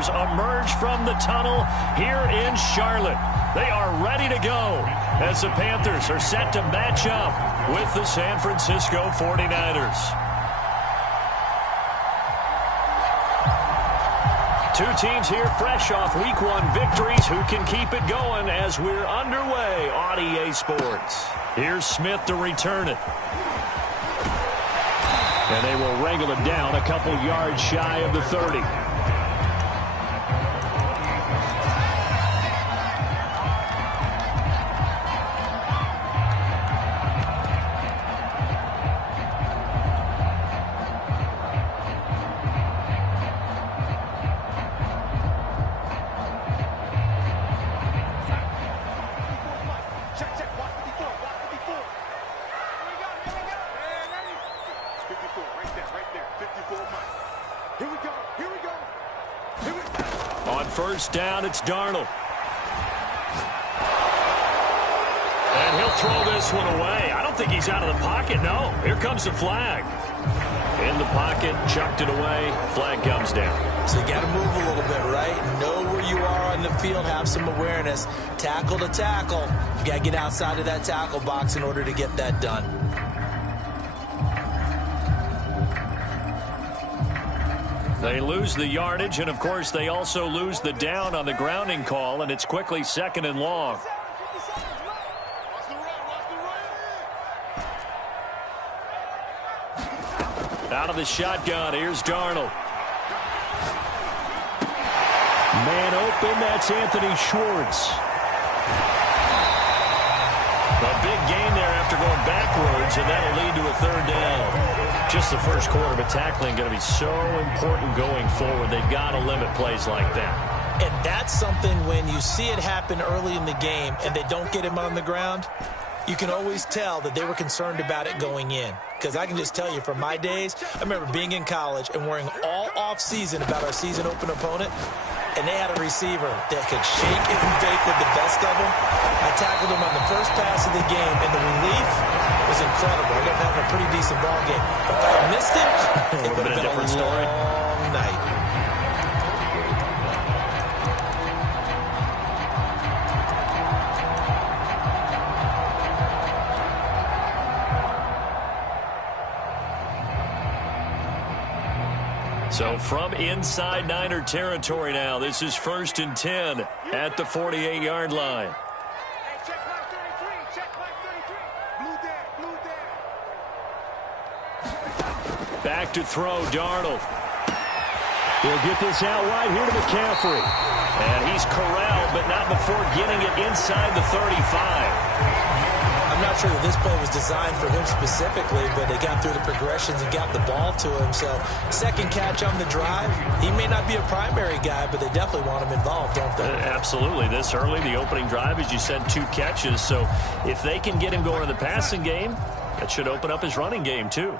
Panthers emerge from the tunnel here in Charlotte. They are ready to go as the Panthers are set to match up with the San Francisco 49ers. Two teams here fresh off Week 1 victories who can keep it going as we're underway on EA Sports. Here's Smith to return it. And they will wrangle it down a couple yards shy of the 30. First down, it's Darnold. And he'll throw this one away. I don't think he's out of the pocket, no. Here comes the flag. In the pocket, chucked it away. Flag comes down. So you got to move a little bit, right? Know where you are on the field, have some awareness. Tackle to tackle. You got to get outside of that tackle box in order to get that done. They lose the yardage, and, of course, they also lose the down on the grounding call, and it's quickly 2nd and long. Out of the shotgun, here's Darnold. Man open, that's Anthony Schwartz. A big gain there after going backwards, and that'll lead to a 3rd down. Just the first quarter, but tackling going to be so important going forward. They've got to limit plays like that. And that's something when you see it happen early in the game and they don't get him on the ground, you can always tell that they were concerned about it going in. Because I can just tell you from my days, I remember being in college and worrying all off-season about our season open opponent, and they had a receiver that could shake and bake with the best of them. I tackled him on the first pass of the game, and the relief was incredible. I ended up having a pretty decent ball game. But if I had missed him, it would have been a different story. Long night. So from inside Niner territory now, this is 1st and 10 at the 48-yard line. Back to throw, Darnold. He'll get this out wide here to McCaffrey. And he's corralled, but not before getting it inside the 35. I'm not sure that this play was designed for him specifically, but they got through the progressions and got the ball to him. So, second catch on the drive. He may not be a primary guy, but they definitely want him involved, don't they? Absolutely. This early, the opening drive, as you said, 2 catches. So, if they can get him going in the passing game, that should open up his running game, too.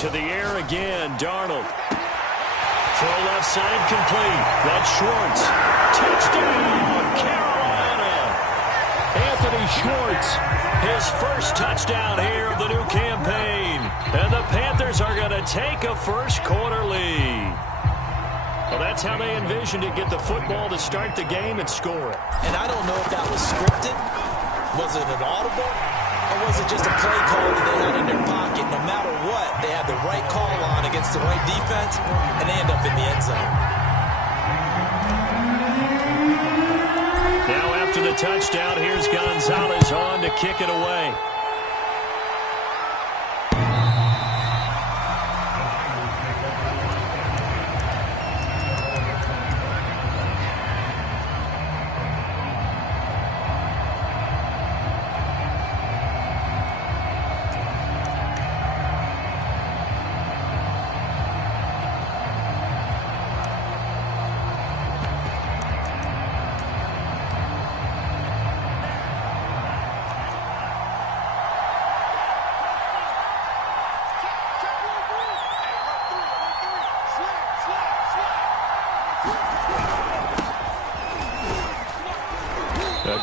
To the air again, Darnold. Throw left side complete. That's Schwartz. Touchdown, Carolina. Anthony Schwartz, his first touchdown here of the new campaign. And the Panthers are going to take a first quarter lead. Well, that's how they envisioned it. Get the football to start the game and score it. And I don't know if that was scripted. Was it an audible? Or was it just a play call that they had in their pocket? No matter what, they had the right call on against the right defense, and they end up in the end zone. Now after the touchdown, here's Gonzalez on to kick it away.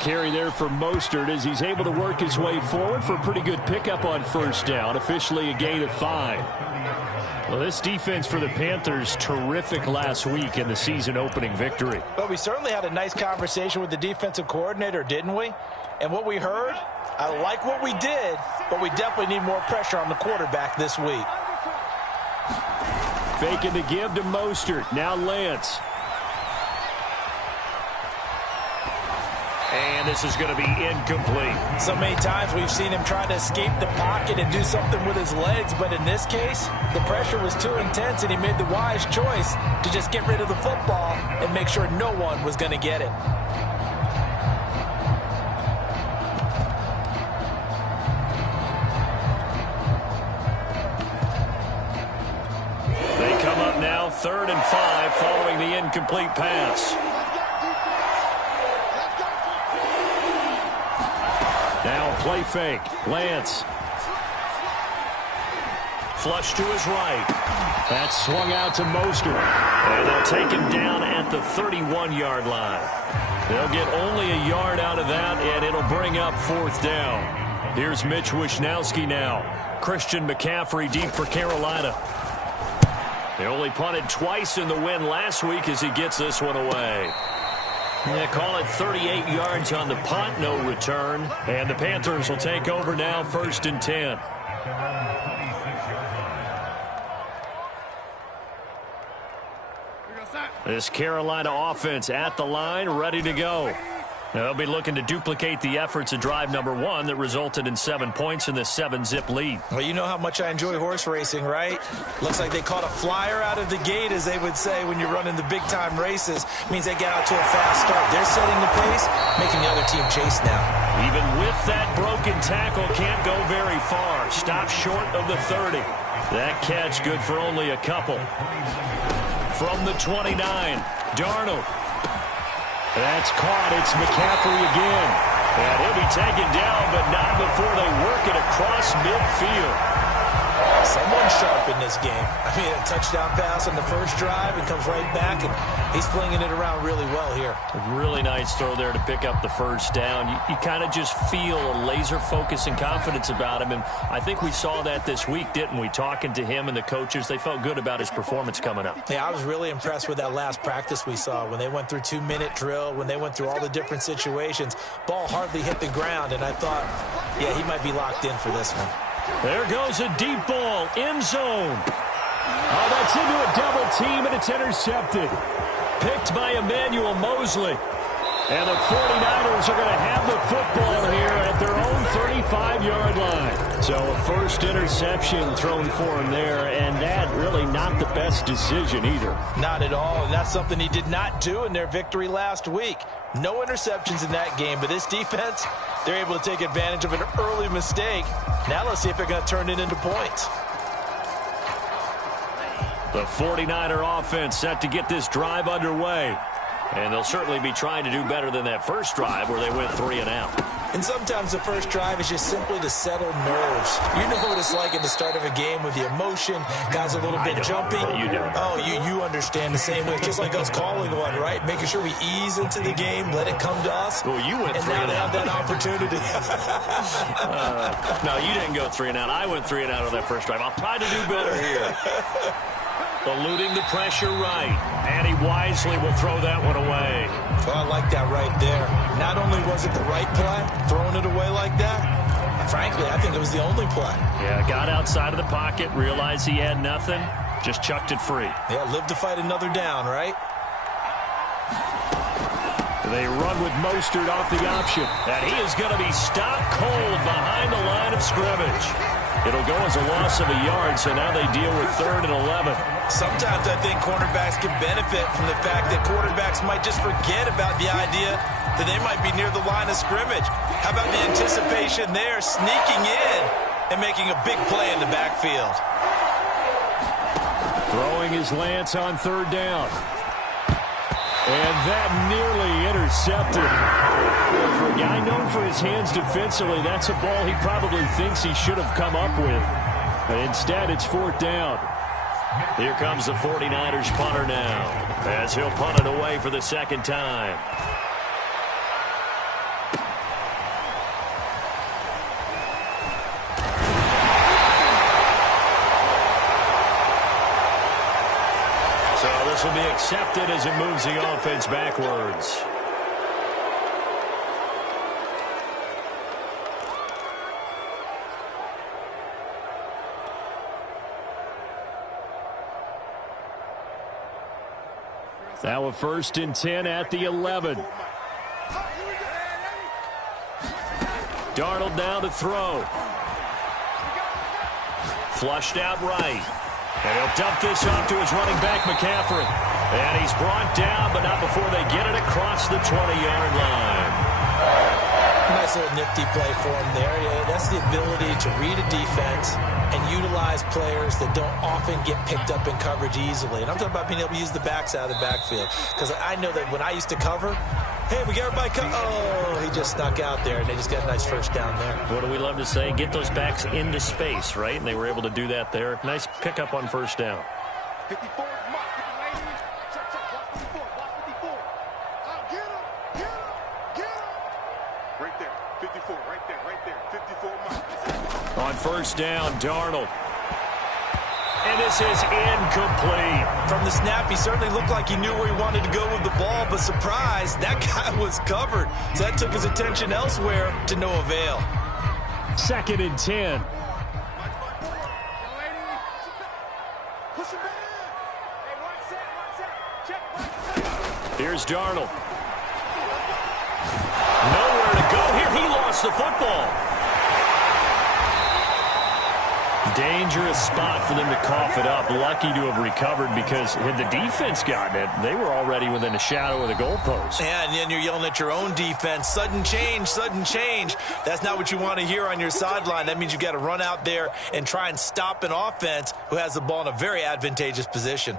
carry there for Mostert as he's able to work his way forward for a pretty good pickup on first down. Officially a gain of 5. Well, this defense for the Panthers, terrific last week in the season-opening victory. But we certainly had a nice conversation with the defensive coordinator, didn't we? And what we heard, I like what we did, but we definitely need more pressure on the quarterback this week. Faking the give to Mostert. Now Lance. And this is going to be incomplete. So many times we've seen him try to escape the pocket and do something with his legs, but in this case, the pressure was too intense and he made the wise choice to just get rid of the football and make sure no one was going to get it. They come up now 3rd and 5 following the incomplete pass. Now play fake. Lance. Flush to his right. That's swung out to Mostert. And they'll take him down at the 31-yard line. They'll get only a yard out of that, and it'll bring up 4th down. Here's Mitch Wishnowsky now. Christian McCaffrey deep for Carolina. They only punted twice in the win last week as he gets this one away. They call it 38 yards on the punt, no return. And the Panthers will take over now, 1st and 10. This Carolina offense at the line, ready to go. They'll be looking to duplicate the efforts of drive number 1 that resulted in 7 points in this 7-zip lead. Well, you know how much I enjoy horse racing, right? Looks like they caught a flyer out of the gate, as they would say when you're running the big-time races. Means they get out to a fast start. They're setting the pace, making the other team chase now. Even with that broken tackle, can't go very far. Stop short of the 30. That catch good for only a couple. From the 29, Darnold. That's caught. It's McCaffrey again. And he'll be taken down, but not before they work it across midfield. Someone sharp in this game. I mean, a touchdown pass on the first drive and comes right back, and he's flinging it around really well here. A really nice throw there to pick up the first down. You kind of just feel a laser focus and confidence about him, and I think we saw that this week, didn't we? Talking to him and the coaches, they felt good about his performance coming up. Yeah, I was really impressed with that last practice we saw when they went through 2-minute drill, when they went through all the different situations. Ball hardly hit the ground, and I thought, yeah, he might be locked in for this one. There goes a deep ball, end zone. Oh, that's into a double team, and it's intercepted. Picked by Emmanuel Mosley. And the 49ers are going to have the football here at their own 35-yard line. So a first interception thrown for him there, and that really not the best decision either. Not at all, and that's something he did not do in their victory last week. No interceptions in that game, but this defense, they're able to take advantage of an early mistake. Now let's see if they're going to turn it into points. The 49er offense set to get this drive underway. And they'll certainly be trying to do better than that first drive where they went 3 and out. And sometimes the first drive is just simply to settle nerves. You know what it's like at the start of a game with the emotion. Guys a little bit jumpy. You do. Oh, you understand the same way. It's just like us calling one, right? Making sure we ease into the game, let it come to us. Well, you went 3 and out. And now they have that opportunity. No, you didn't go 3 and out. I went 3 and out on that first drive. I'll try to do better here. Eluding the pressure right. And he wisely will throw that one away. Oh, I like that right there. Not only was it the right play, throwing it away like that, frankly, I think it was the only play. Yeah, got outside of the pocket, realized he had nothing, just chucked it free. Yeah, live to fight another down, right? They run with Mostert off the option. And he is going to be stopped cold behind the line of scrimmage. It'll go as a loss of a yard, so now they deal with 3rd and 11. Sometimes I think cornerbacks can benefit from the fact that quarterbacks might just forget about the idea that they might be near the line of scrimmage. How about the anticipation there, sneaking in and making a big play in the backfield? Throwing his Lance on 3rd down. And that nearly intercepted. For a guy known for his hands defensively, that's a ball he probably thinks he should have come up with. But instead, it's 4th down. Here comes the 49ers punter now, as he'll punt it away for the second time. This will be accepted as it moves the offense backwards. Now a 1st and 10 at the 11. Darnold now to throw. Flushed out right. And he'll dump this off to his running back, McCaffrey. And he's brought down, but not before they get it across the 20-yard line. Nice little nifty play for him there. Yeah, that's the ability to read a defense and utilize players that don't often get picked up in coverage easily. And I'm talking about being able to use the backs out of the backfield. Because I know that when I used to cover, hey, we got everybody covered. Oh, he just snuck out there, and they just got a nice first down there. What do we love to say? Get those backs into space, right? And they were able to do that there. Nice pickup on 1st down. 54. On 1st down, Darnold. And this is incomplete. From the snap, he certainly looked like he knew where he wanted to go with the ball, but surprise, that guy was covered. So that took his attention elsewhere to no avail. 2nd and 10. Here's Darnold. Nowhere to go here. He lost the football. Dangerous spot for them to cough it up. Lucky to have recovered because had the defense gotten it, they were already within a shadow of the goalpost. Yeah, and then you're yelling at your own defense. Sudden change, sudden change. That's not what you want to hear on your sideline. That means you've got to run out there and try and stop an offense who has the ball in a very advantageous position.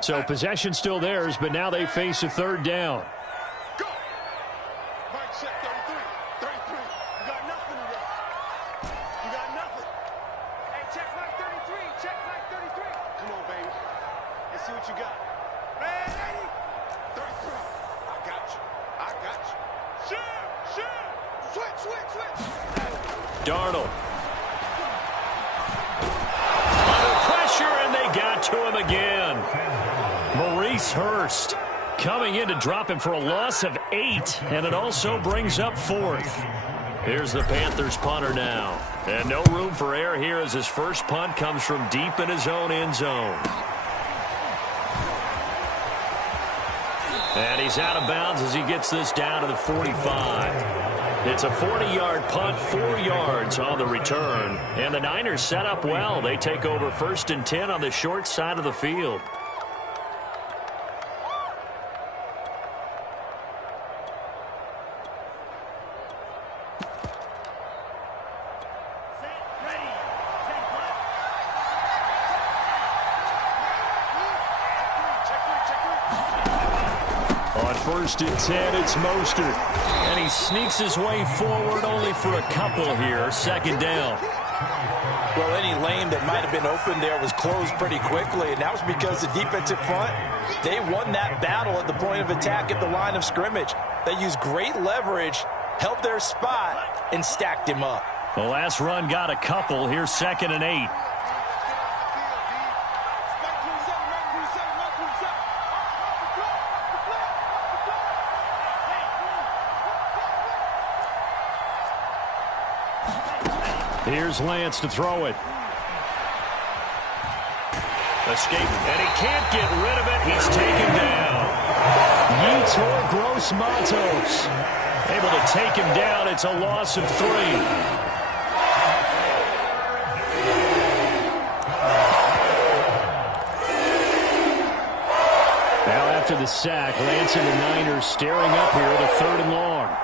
So possession still theirs, but now they face a 3rd down. Go! Mike, check 33. 33. You got nothing to run. You got nothing. Hey, check Mike 33. Check Mike 33. Come on, baby. Let's see what you got. Man, 80. 33. I got you. I got you. Shoot! Switch! Darnold. Under pressure, and they got to him again. Maurice Hurst coming in to drop him for a loss of 8, and it also brings up 4th. Here's the Panthers punter now. And no room for error here as his first punt comes from deep in his own end zone. And he's out of bounds as he gets this down to the 45. It's a 40-yard punt, 4 yards on the return. And the Niners set up well. They take over 1st and 10 on the short side of the field. On 1st and 10, it's Mostert. And he sneaks his way forward only for a couple here. 2nd down. Well, any lane that might have been open there was closed pretty quickly, and that was because the defensive front, they won that battle at the point of attack at the line of scrimmage. They used great leverage, held their spot, and stacked him up. The last run got a couple. Here's 2nd and 8. Here's Lance to throw it. Escape, and he can't get rid of it. He's taken down. Yetur Gross-Matos able to take him down. It's a loss of 3. Now after the sack, Lance and the Niners staring up here at a 3rd and long.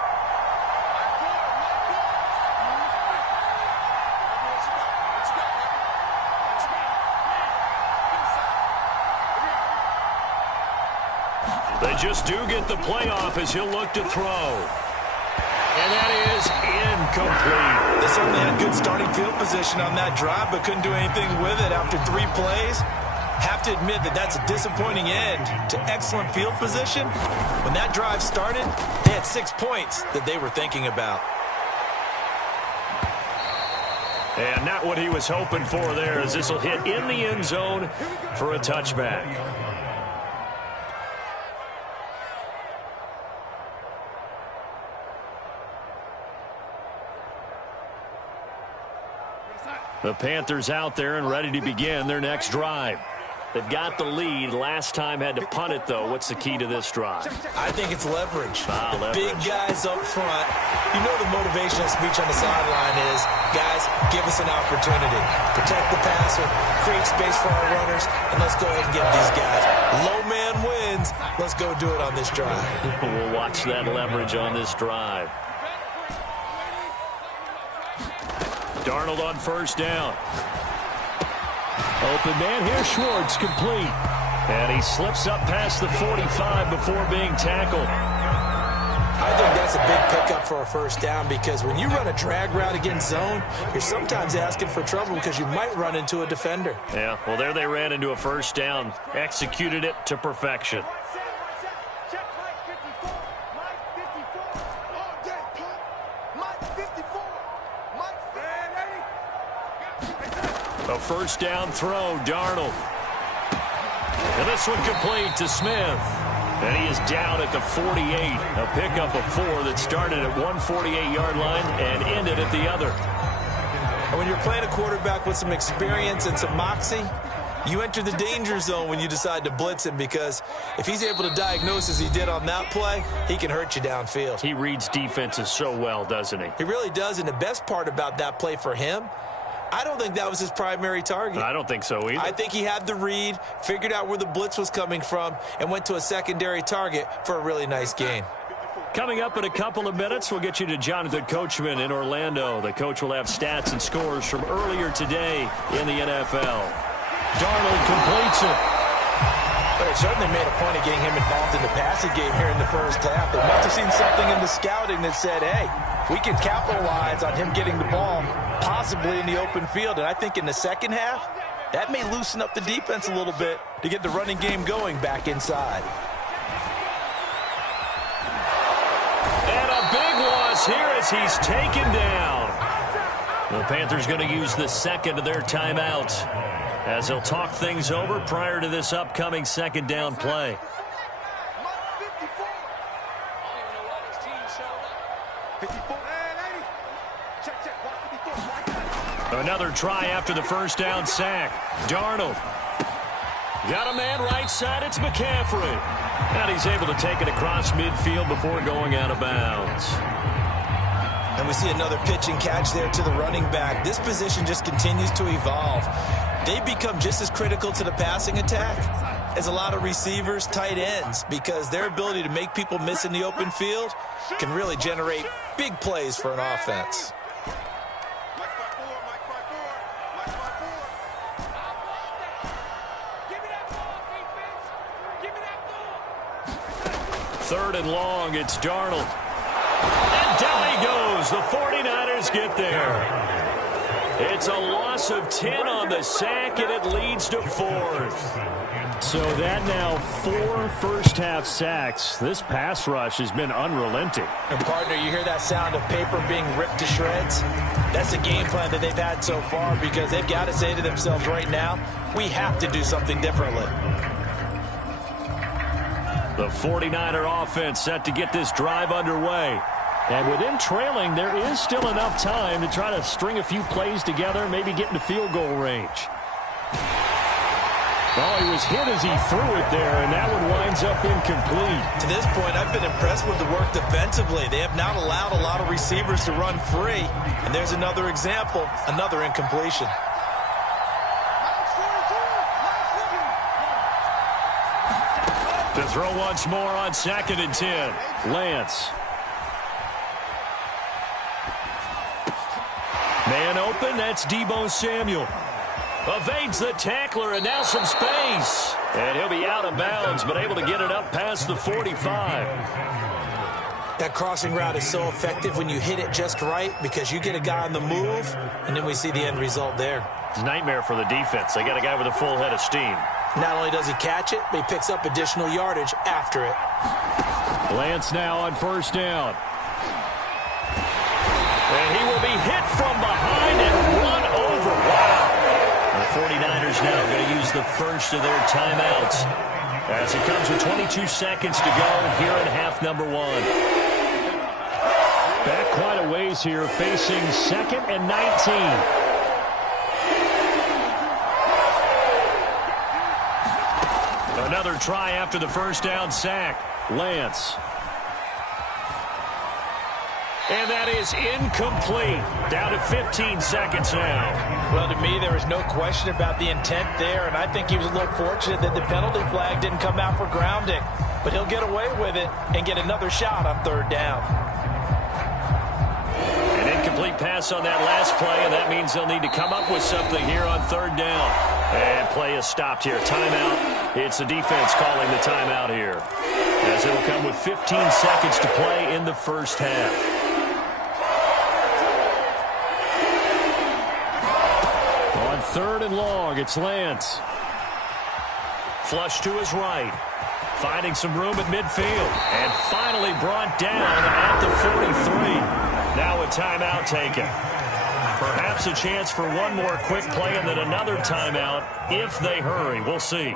They just do get the playoff as he'll look to throw. And that is incomplete. They certainly had good starting field position on that drive, but couldn't do anything with it after 3 plays. Have to admit that that's a disappointing end to excellent field position. When that drive started, they had 6 points that they were thinking about. And not what he was hoping for there, as this will hit in the end zone for a touchback. The Panthers out there and ready to begin their next drive. They've got the lead. Last time had to punt it, though. What's the key to this drive? I think it's leverage. Leverage. Big guys up front. You know the motivational speech on the sideline is, guys, give us an opportunity. Protect the passer, create space for our runners, and let's go ahead and get these guys. Low man wins. Let's go do it on this drive. We'll watch that leverage on this drive. Darnold on first down. Open man here, Schwartz, complete. And he slips up past the 45 before being tackled. I think that's a big pickup for a first down, because when you run a drag route against zone, you're sometimes asking for trouble because you might run into a defender. Yeah, well, there they ran into a first down. Executed it to perfection. A first down throw, Darnold. And this one complete to Smith. And he is down at the 48. A pickup of 4 that started at one 48-yard line and ended at the other. And when you're playing a quarterback with some experience and some moxie, you enter the danger zone when you decide to blitz him, because if he's able to diagnose as he did on that play, he can hurt you downfield. He reads defenses so well, doesn't he? He really does, and the best part about that play for him, I don't think that was his primary target. I don't think so either. I think he had the read, figured out where the blitz was coming from, and went to a secondary target for a really nice gain. Coming up in a couple of minutes, we'll get you to Jonathan Coachman in Orlando. The coach will have stats and scores from earlier today in the NFL. Darnold completes it. But it certainly made a point of getting him involved in the passing game here in the first half. They must have seen something in the scouting that said, hey, we can capitalize on him getting the ball possibly in the open field. And I think in the second half, that may loosen up the defense a little bit to get the running game going back inside. And a big loss here as he's taken down. The Panthers going to use the second of their timeouts as they'll talk things over prior to this upcoming second down play. Another try after the first down sack. Darnold. Got a man right side. It's McCaffrey. And he's able to take it across midfield before going out of bounds. And we see another pitch and catch there to the running back. This position just continues to evolve. They become just as critical to the passing attack as a lot of receivers, tight ends, because their ability to make people miss in the open field can really generate big plays for an offense. Third and long, it's Darnold. And down he goes. The 49ers get there. It's a loss of 10 on the sack, and it leads to 4th. So that now 4 first-half sacks. This pass rush has been unrelenting. And, partner, you hear that sound of paper being ripped to shreds? That's the game plan that they've had so far, because they've got to say to themselves right now, we have to do something differently. The 49er offense set to get this drive underway. And with them trailing, there is still enough time to try to string a few plays together, maybe get into field goal range. Oh, he was hit as he threw it there, and that one winds up incomplete. To this point, I've been impressed with the work defensively. They have not allowed a lot of receivers to run free. And there's another example, another incompletion. To throw once more on 2nd and 10. Lance. Man open, that's Deebo Samuel. Evades the tackler, and now some space. And he'll be out of bounds, but able to get it up past the 45. That crossing route is so effective when you hit it just right, because you get a guy on the move, and then we see the end result there. It's a nightmare for the defense. They got a guy with a full head of steam. Not only does he catch it, but he picks up additional yardage after it. Lance now on first down. And he will be hit from behind and run over. Wow. The 49ers now going to use the first of their timeouts as it comes with 22 seconds to go here in half number one. Back quite a ways here, facing 2nd and 19. Another try after the first down sack. Lance. And that is incomplete. Down to 15 seconds now. Well, to me, there was no question about the intent there, and I think he was a little fortunate that the penalty flag didn't come out for grounding. But he'll get away with it and get another shot on third down. An incomplete pass on that last play, and that means they'll need to come up with something here on third down. And play is stopped here. Timeout. It's the defense calling the timeout here, as it'll come with 15 seconds to play in the first half. On 3rd and long, it's Lance. Flush to his right. Finding some room at midfield. And finally brought down at the 43. Now a timeout taken. Perhaps a chance for one more quick play and then another timeout if they hurry. We'll see.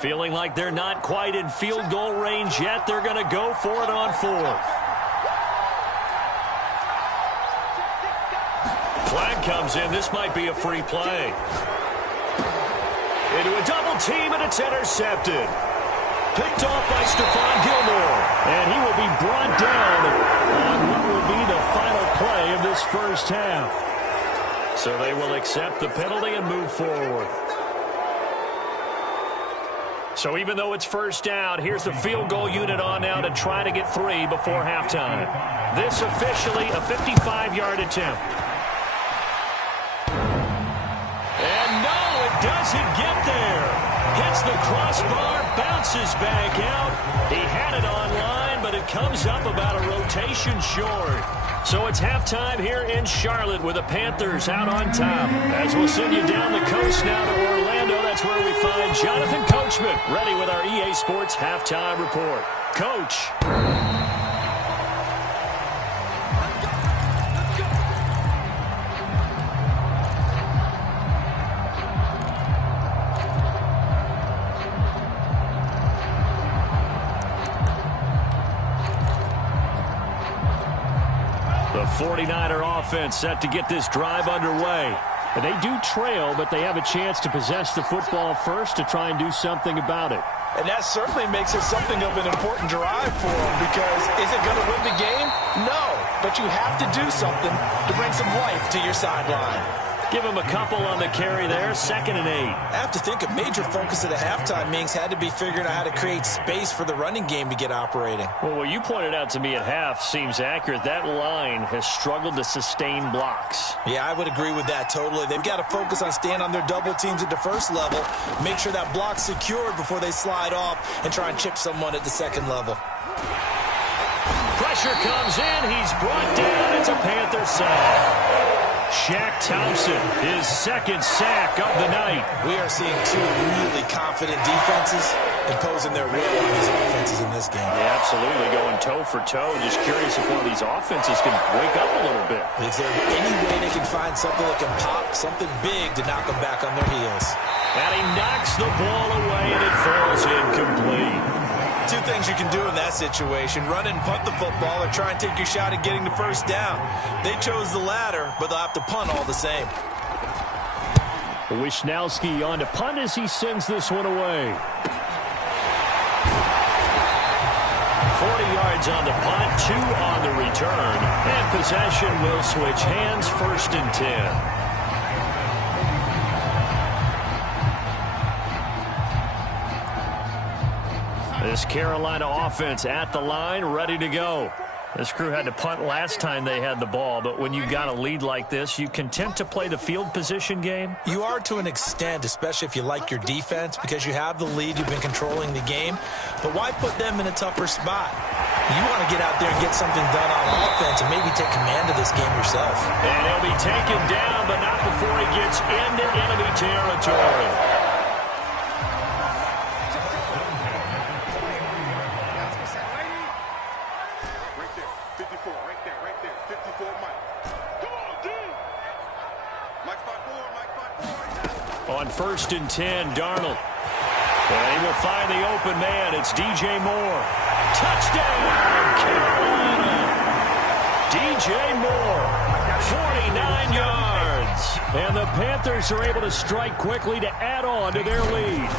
Feeling like they're not quite in field goal range yet. They're going to go for it on 4th. Flag comes in. This might be a free play. Into a double team, and it's intercepted. Picked off by Stephon Gilmore. And he will be brought down on what will be the final play of this first half. So they will accept the penalty and move forward. So even though it's first down, here's the field goal unit on now to try to get 3 before halftime. This officially a 55-yard attempt. And no, it doesn't get there. Hits the crossbar, bounces back out. He had it online, but it comes up about a rotation short. So it's halftime here in Charlotte with the Panthers out on top. As we'll send you down the coast now to Orlando, that's where we find Jonathan Coachman ready with our EA Sports Halftime Report. Coach. The 49er offense set to get this drive underway. And they do trail, but they have a chance to possess the football first to try and do something about it. And that certainly makes it something of an important drive for them, because is it going to win the game? No, but you have to do something to bring some life to your sideline. Give him a couple on the carry there, 2nd and 8. I have to think a major focus of the halftime meetings had to be figuring out how to create space for the running game to get operating. Well, what you pointed out to me at half seems accurate. That line has struggled to sustain blocks. Yeah, I would agree with that totally. They've got to focus on staying on their double teams at the first level, make sure that block's secured before they slide off and try and chip someone at the second level. Pressure comes in. He's brought down. It's a Panther sack. Shaq Thompson, his 2nd sack of the night. We are seeing 2 really confident defenses imposing their will on these offenses in this game. Yeah, absolutely, going toe for toe. Just curious if one of these offenses can wake up a little bit. Is there any way they can find something that can pop, something big to knock them back on their heels? And he knocks the ball away, and it falls incomplete. 2 things you can do in that situation: run and punt the football, or try and take your shot at getting the first down. They chose the latter, but they'll have to punt all the same. Wishnowski on to punt as he sends this one away. 40 yards on the punt, 2 on the return, and possession will switch hands, 1st and 10. This Carolina offense at the line, ready to go. This crew had to punt last time they had the ball, but when you got a lead like this, you content to play the field position game? You are to an extent, especially if you like your defense, because you have the lead, you've been controlling the game. But why put them in a tougher spot? You want to get out there and get something done on offense and maybe take command of this game yourself. And he'll be taken down, but not before he gets into enemy territory. On 1st and 10, Darnold. And he will find the open man. It's DJ Moore. Touchdown, Carolina. DJ Moore, 49 yards. And the Panthers are able to strike quickly to add on to their lead.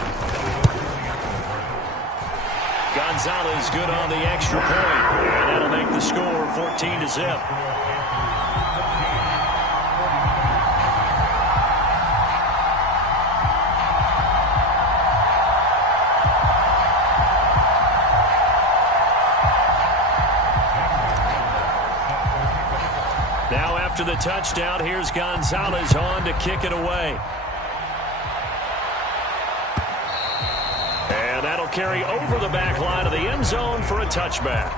Gonzalez good on the extra point. And that'll make the score 14-0. Now after the touchdown, here's Gonzalez on to kick it away. And that'll carry over the back line of the end zone for a touchback.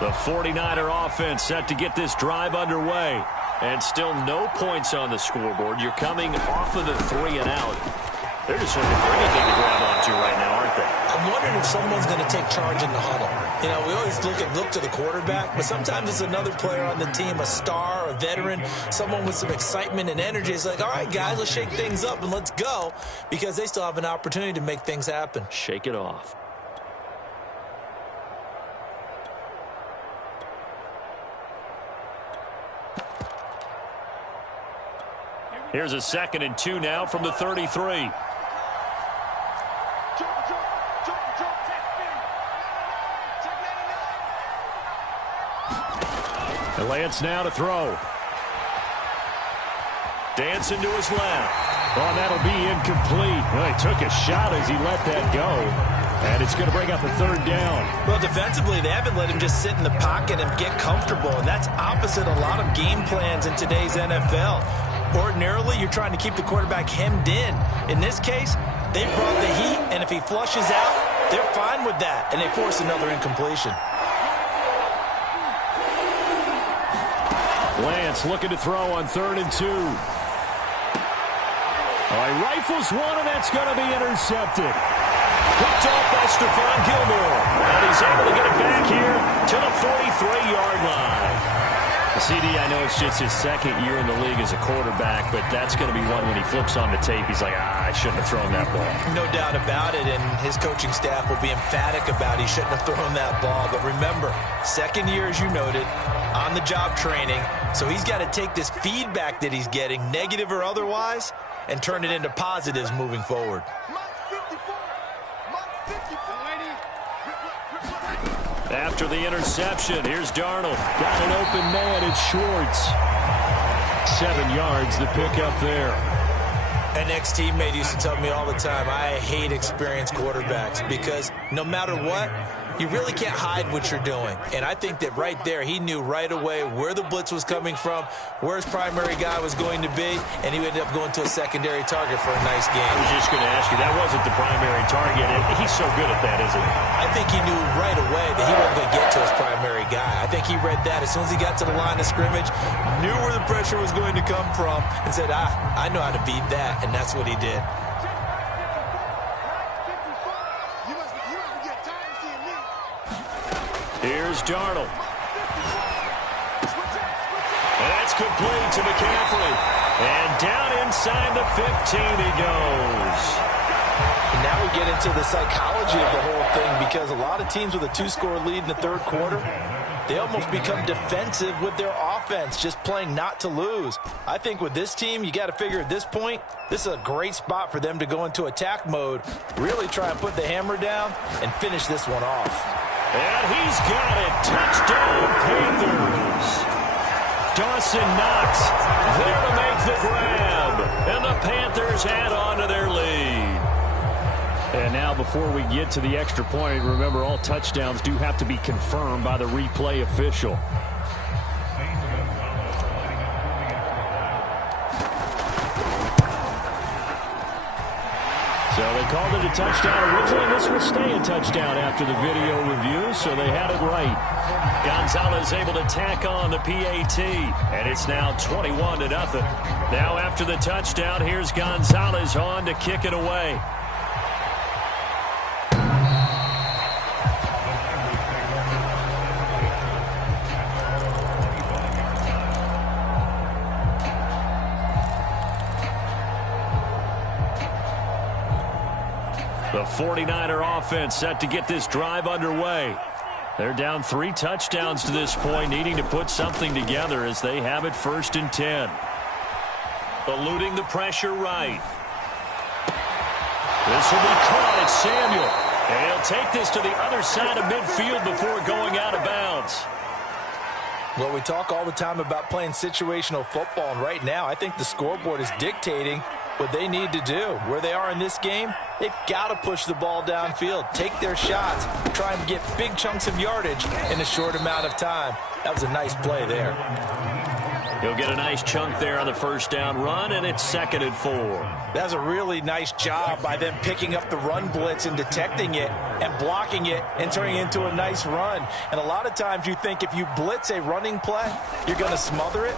The 49er offense set to get this drive underway. And still no points on the scoreboard. You're coming off of the 3 and out. They're just looking for anything to grab onto right now, aren't they? I'm wondering if someone's going to take charge in the huddle. You know, we always look to the quarterback, but sometimes it's another player on the team, a star, a veteran, someone with some excitement and energy. It's like, all right, guys, let's shake things up and let's go, because they still have an opportunity to make things happen. Shake it off. Here's a 2nd and 2 now from the 33. And Lance now to throw. Dancing to his left. Oh, that'll be incomplete. Well, he took a shot as he let that go. And it's going to bring up a 3rd down. Well, defensively, they haven't let him just sit in the pocket and get comfortable. And that's opposite a lot of game plans in today's NFL. Ordinarily, you're trying to keep the quarterback hemmed in. In this case, they brought the heat, and if he flushes out, they're fine with that, and they force another incompletion. Lance looking to throw on 3rd and 2. All right, rifles one, and that's going to be intercepted. Picked off by Stephon Gilmore, and he's able to get it back here to the 43-yard line. CD, I know it's just his 2nd year in the league as a quarterback, but that's going to be one when he flips on the tape, he's like, I shouldn't have thrown that ball. No doubt about it, and his coaching staff will be emphatic about he shouldn't have thrown that ball. But remember, 2nd year, as you noted, on-the-job training, so he's got to take this feedback that he's getting, negative or otherwise, and turn it into positives moving forward. After the interception, here's Darnold. Got an open man, it's Schwartz. 7 yards, the pickup there. An ex-teammate used to tell me all the time, I hate experienced quarterbacks because no matter what, you really can't hide what you're doing. And I think that right there, he knew right away where the blitz was coming from, where his primary guy was going to be, and he ended up going to a secondary target for a nice game. I was just going to ask you, that wasn't the primary target. He's so good at that, isn't he? I think he knew right away that he wasn't going to get to his primary guy. I think he read that as soon as he got to the line of scrimmage, knew where the pressure was going to come from, and said, I know how to beat that, and that's what he did. Here's Darnold. And that's complete to McCaffrey. And down inside the 15 he goes. And now we get into into the psychology of the whole thing, because a lot of teams with a 2-score lead in the third quarter, they almost become defensive with their offense, just playing not to lose. I think with this team, you got to figure at this point, this is a great spot for them to go into attack mode, really try and put the hammer down and finish this one off. And he's got it. Touchdown, Panthers. Dawson Knox there to make the grab. And the Panthers add on to their lead. And now before we get to the extra point, remember all touchdowns do have to be confirmed by the replay official. So they called it a touchdown originally. This will stay a touchdown after the video review, so they had it right. Gonzalez able to tack on the PAT, and it's now 21-0. Now after the touchdown, here's Gonzalez on to kick it away. The 49er offense set to get this drive underway. They're down 3 touchdowns to this point, needing to put something together as they have it 1st and 10. Eluding the pressure right. This will be caught. It's Samuel. And he'll take this to the other side of midfield before going out of bounds. Well, we talk all the time about playing situational football, and right now I think the scoreboard is dictating what they need to do. Where they are in this game, they've got to push the ball downfield, take their shots, try and get big chunks of yardage in a short amount of time. That was a nice play there. He'll get a nice chunk there on the first down run, and it's 2nd and 4. That's a really nice job by them picking up the run blitz and detecting it and blocking it and turning it into a nice run. And a lot of times you think if you blitz a running play, you're going to smother it.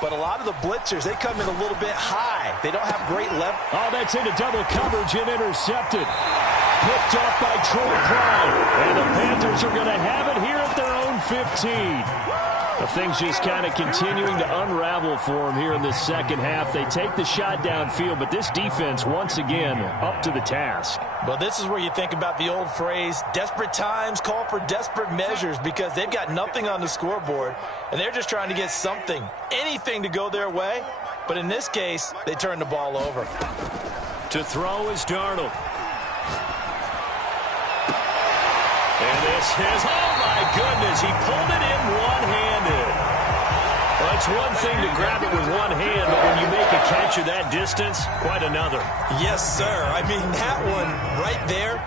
But a lot of the blitzers, they come in a little bit high. They don't have great level. Oh, that's into double coverage and intercepted. Picked off by Troy Pride. And the Panthers are going to have it here at their own 15. The things just kind of continuing to unravel for them here in the second half. They take the shot downfield, but this defense, once again, up to the task. Well, this is where you think about the old phrase, desperate times call for desperate measures, because they've got nothing on the scoreboard, and they're just trying to get something, anything to go their way. But in this case, they turn the ball over. To throw is Darnold. And this is, oh my goodness, he pulled it in one-handed. Well, it's one thing to grab it with one hand, but when you make a catch of that distance, quite another. Yes, sir. I mean, that one right there,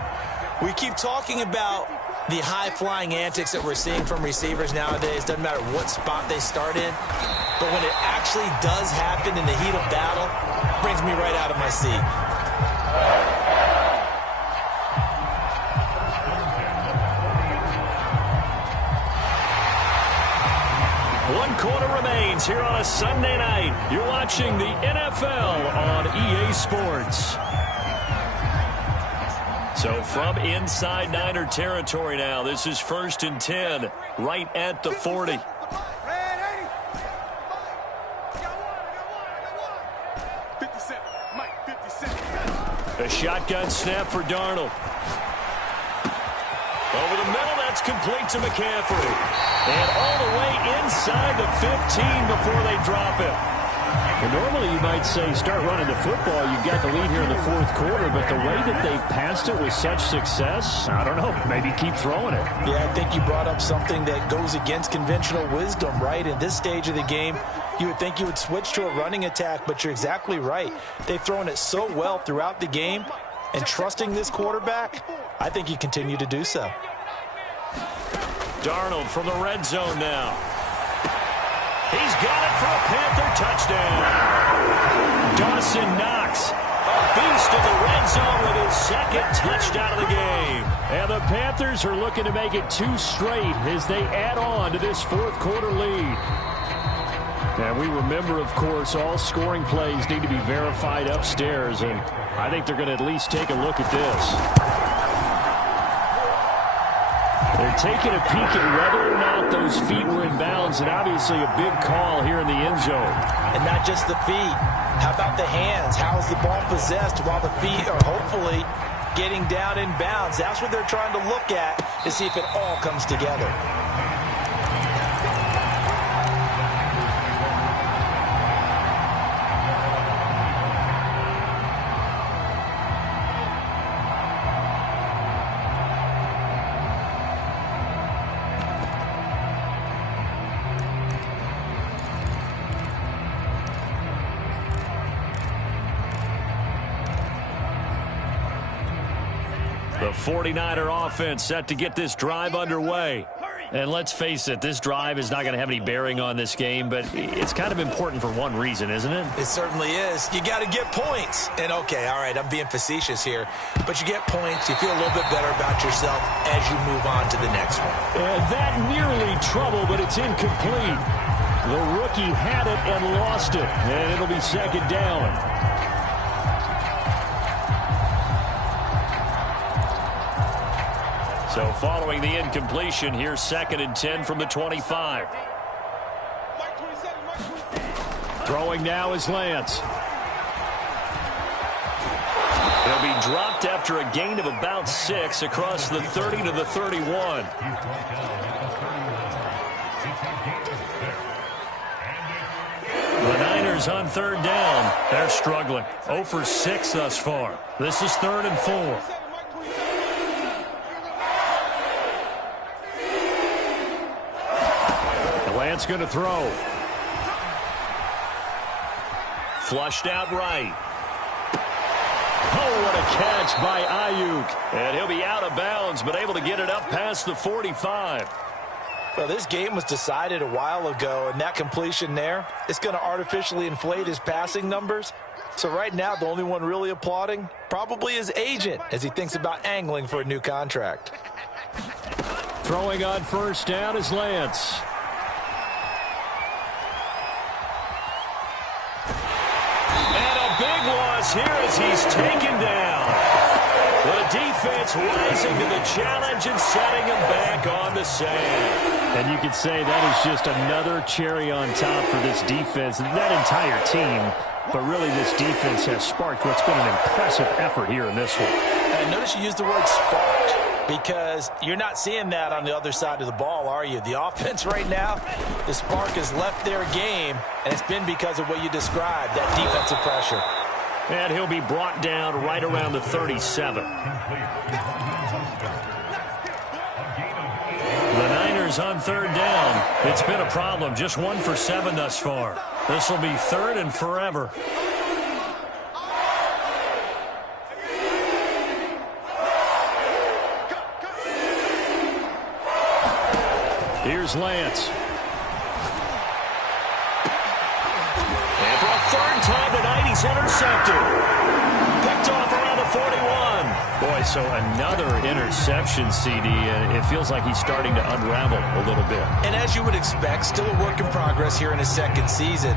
we keep talking about the high-flying antics that we're seeing from receivers nowadays. Doesn't matter what spot they start in. But when it actually does happen in the heat of battle, it brings me right out of my seat. One quarter remains here on a Sunday night. You're watching the NFL on EA Sports. So from inside Niner territory now, this is 1st and 10, right at the 40. A shotgun snap for Darnold. Over the middle, that's complete to McCaffrey. And all the way inside the 15 before they drop it. And normally you might say start running the football. You've got the lead here in the 4th quarter, but the way that they've passed it with such success, I don't know, maybe keep throwing it. Yeah, I think you brought up something that goes against conventional wisdom, right? In this stage of the game, you would think you would switch to a running attack, but you're exactly right. They've thrown it so well throughout the game, and trusting this quarterback, I think you continue to do so. Darnold from the red zone now. He's got it for a Panther touchdown. Dawson Knox, a beast in the red zone with his 2nd touchdown of the game. And the Panthers are looking to make it 2 straight as they add on to this 4th quarter lead. And we remember, of course, all scoring plays need to be verified upstairs, and I think they're going to at least take a look at this. They're taking a peek at whether or not those feet were in bounds, and obviously a big call here in the end zone. And not just the feet. How about the hands? How is the ball possessed while the feet are hopefully getting down in bounds. That's what they're trying to look at to see if it all comes together. The 49er offense set to get this drive underway. And let's face it, this drive is not going to have any bearing on this game, but it's kind of important for one reason, isn't it? It certainly is. You got to get points. And, okay, all right, I'm being facetious here, but you get points, you feel a little bit better about yourself as you move on to the next one. And that nearly trouble, but it's incomplete. The rookie had it and lost it, and it'll be second down. So following the incompletion, here's 2nd and 10 from the 25. Throwing now is Lance. He'll be dropped after a gain of about 6 across the 30 to the 31. The Niners on 3rd down. They're struggling. 0 for 6 thus far. This is 3rd and 4. Lance going to throw. Flushed out right. Oh, what a catch by Ayuk. And he'll be out of bounds, but able to get it up past the 45. Well, this game was decided a while ago, and that completion there, it's going to artificially inflate his passing numbers. So right now, the only one really applauding probably his agent as he thinks about angling for a new contract. Throwing on 1st down is Lance. Big loss here as he's taken down. The defense rising to the challenge and setting him back on the sand. And you could say that is just another cherry on top for this defense and that entire team. But really, this defense has sparked what's been an impressive effort here in this one. And notice you used the word sparked, because you're not seeing that on the other side of the ball, are you? The offense right now, the spark has left their game, and it's been because of what you described, that defensive pressure. And he'll be brought down right around the 37. The Niners on 3rd down. It's been a problem. Just 1 for 7 thus far. This will be 3rd and forever. Here's Lance. And for a 3rd time tonight, he's intercepted. Picked off around the 41. Boy, so another interception, CD. It feels like he's starting to unravel a little bit. And as you would expect, still a work in progress here in his 2nd season.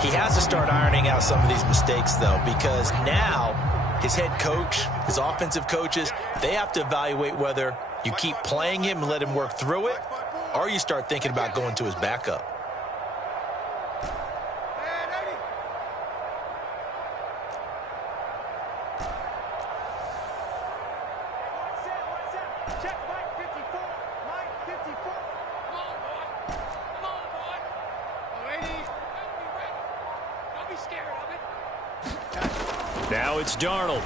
He has to start ironing out some of these mistakes, though, because now his head coach, his offensive coaches, they have to evaluate whether you keep playing him and let him work through it, or you start thinking about going to his backup. Now it's Darnold.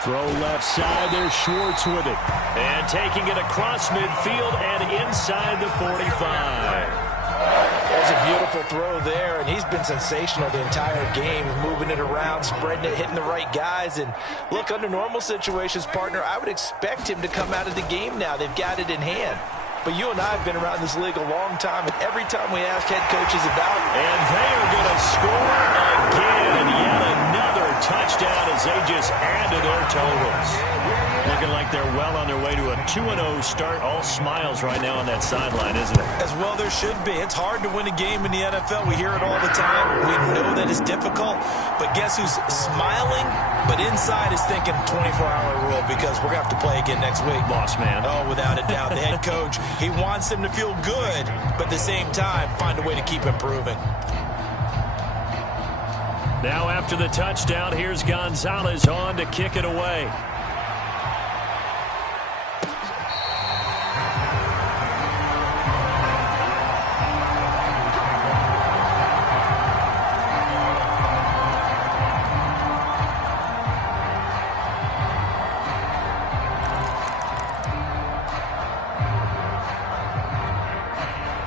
Throw left side. There's Schwartz with it. And taking it across midfield and inside the 45. There's a beautiful throw there, and he's been sensational the entire game, moving it around, spreading it, hitting the right guys. And look, under normal situations, partner, I would expect him to come out of the game now. They've got it in hand. But you and I have been around this league a long time, and every time we ask head coaches about it. And they are going to score again. Yet another touchdown as they just add to their totals. Looking like they're well on their way to a 2-0 start. All smiles right now on that sideline, isn't it? As well there should be. It's hard to win a game in the NFL. We hear it all the time. We know that it's difficult. But guess who's smiling? But inside is thinking 24-hour rule, because we're going to have to play again next week. Boss man. Oh, without a doubt. The head coach, he wants them to feel good, but at the same time, find a way to keep improving. Now after the touchdown, here's Gonzalez on to kick it away.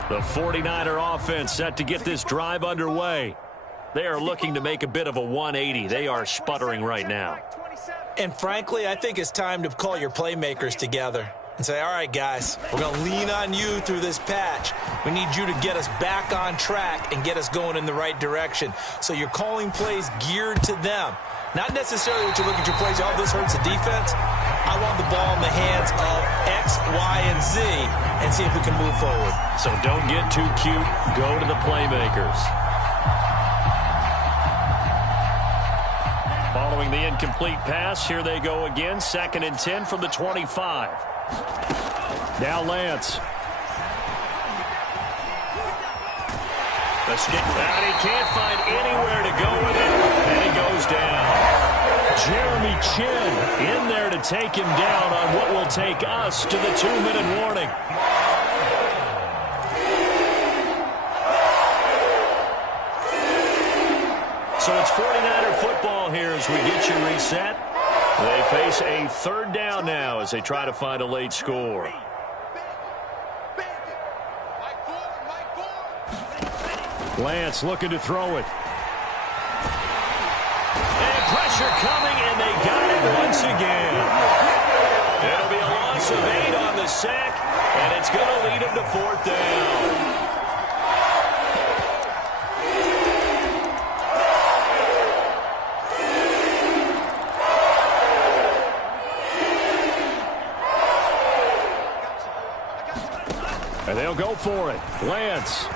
The 49er offense set to get this drive underway. They are looking to make a bit of a 180. They are sputtering right now. And frankly, I think it's time to call your playmakers together and say, all right, guys, we're going to lean on you through this patch. We need you to get us back on track and get us going in the right direction. So you're calling plays geared to them. Not necessarily that you look at your plays, oh, this hurts the defense. I want the ball in the hands of X, Y, and Z and see if we can move forward. So don't get too cute. Go to the playmakers. Following the incomplete pass, here they go again. 2nd and 10 from the 25. Now Lance. The stick out. He can't find anywhere to go with it, and he goes down. Jeremy Chinn in there to take him down on what will take us to the 2-minute warning. So it's 49er football here as we get you reset. They face a 3rd down now as they try to find a late score. Lance looking to throw it. And pressure coming, and they got it once again. It'll be a loss of 8 on the sack, and it's going to lead them to 4th down. And they'll go for it. Lance.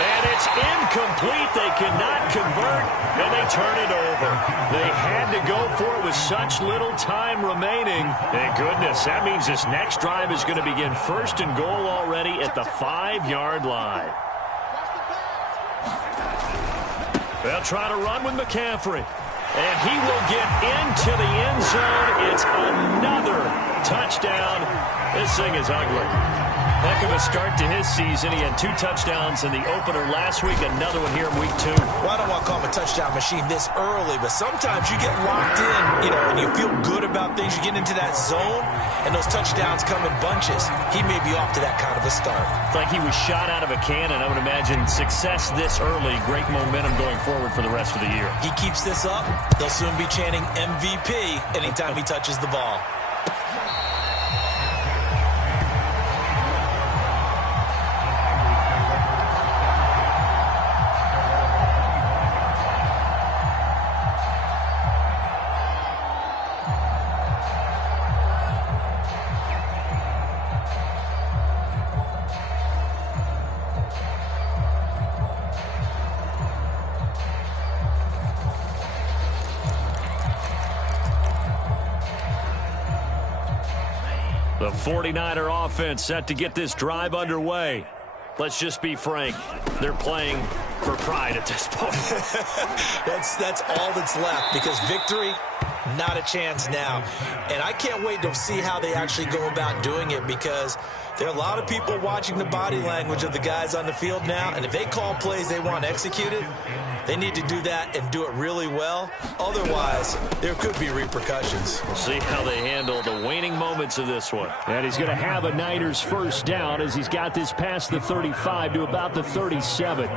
And it's incomplete. They cannot convert, and they turn it over. They had to go for it with such little time remaining. Thank goodness. That means this next drive is going to begin 1st and goal already at the 5-yard line. They'll try to run with McCaffrey. And he will get into the end zone. It's another touchdown. This thing is ugly. Heck of a start to his season. He had 2 touchdowns in the opener last week, another one here in week 2. Well, I don't want to call him a touchdown machine this early, but sometimes you get locked in, and you feel good about things. You get into that zone, and those touchdowns come in bunches. He may be off to that kind of a start. It's like he was shot out of a cannon. I would imagine success this early, great momentum going forward for the rest of the year. He keeps this up, they'll soon be chanting MVP anytime he touches the ball. The 49er offense set to get this drive underway. Let's just be frank. They're playing for pride at this point. That's all that's left, because victory, not a chance now. And I can't wait to see how they actually go about doing it, because there are a lot of people watching the body language of the guys on the field now, and if they call plays they want executed, they need to do that and do it really well. Otherwise, there could be repercussions. We'll see how they handle the waning moments of this one. And he's going to have a Niners 1st down as he's got this past the 35 to about the 37.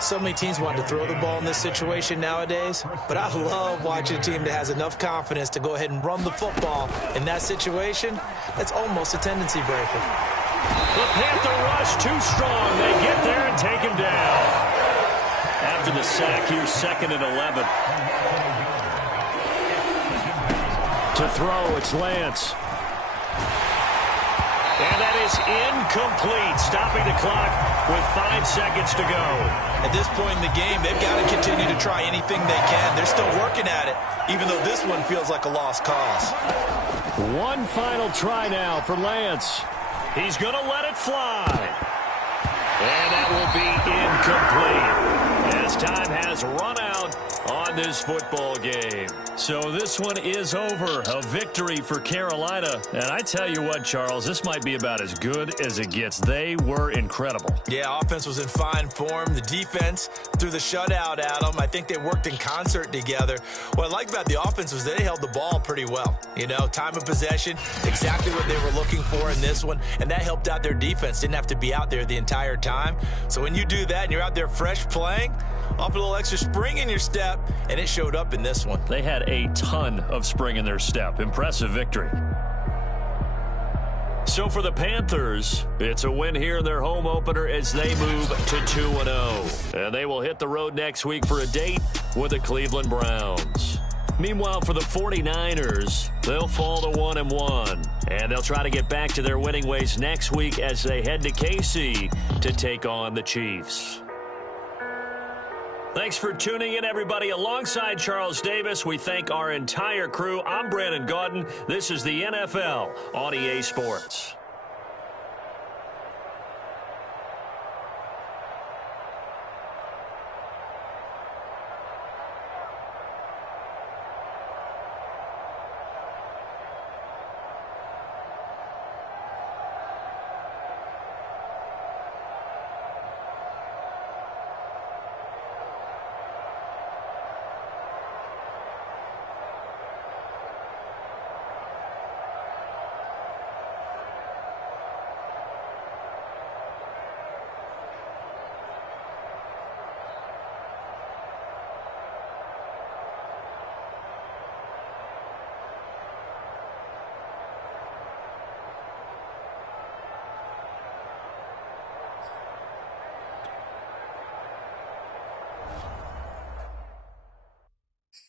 So many teams want to throw the ball in this situation nowadays, but I love watching a team that has enough confidence to go ahead and run the football in that situation. That's almost a tendency breaker. The Panther rush too strong. They get there and take him down. After the sack, here's 2nd and 11. To throw, it's Lance. And that is incomplete, stopping the clock with 5 seconds to go. At this point in the game, they've got to continue to try anything they can. They're still working at it, even though this one feels like a lost cause. One final try now for Lance. He's going to let it fly. And that will be incomplete. As as time has run out on this football game. So this one is over. A victory for Carolina. And I tell you what, Charles, this might be about as good as it gets. They were incredible. Yeah, offense was in fine form. The defense threw the shutout at them. I think they worked in concert together. What I like about the offense was they held the ball pretty well. You know, time of possession, exactly what they were looking for in this one, and that helped out their defense. Didn't have to be out there the entire time. So when you do that and you're out there fresh playing, off a little extra spring in your step, and it showed up in this one. They had a ton of spring in their step. Impressive victory. So for the Panthers, it's a win here in their home opener as they move to 2-0. And they will hit the road next week for a date with the Cleveland Browns. Meanwhile, for the 49ers, they'll fall to 1-1. And they'll try to get back to their winning ways next week as they head to KC to take on the Chiefs. Thanks for tuning in, everybody. Alongside Charles Davis, we thank our entire crew. I'm Brandon Gaudin. This is the NFL on EA Sports.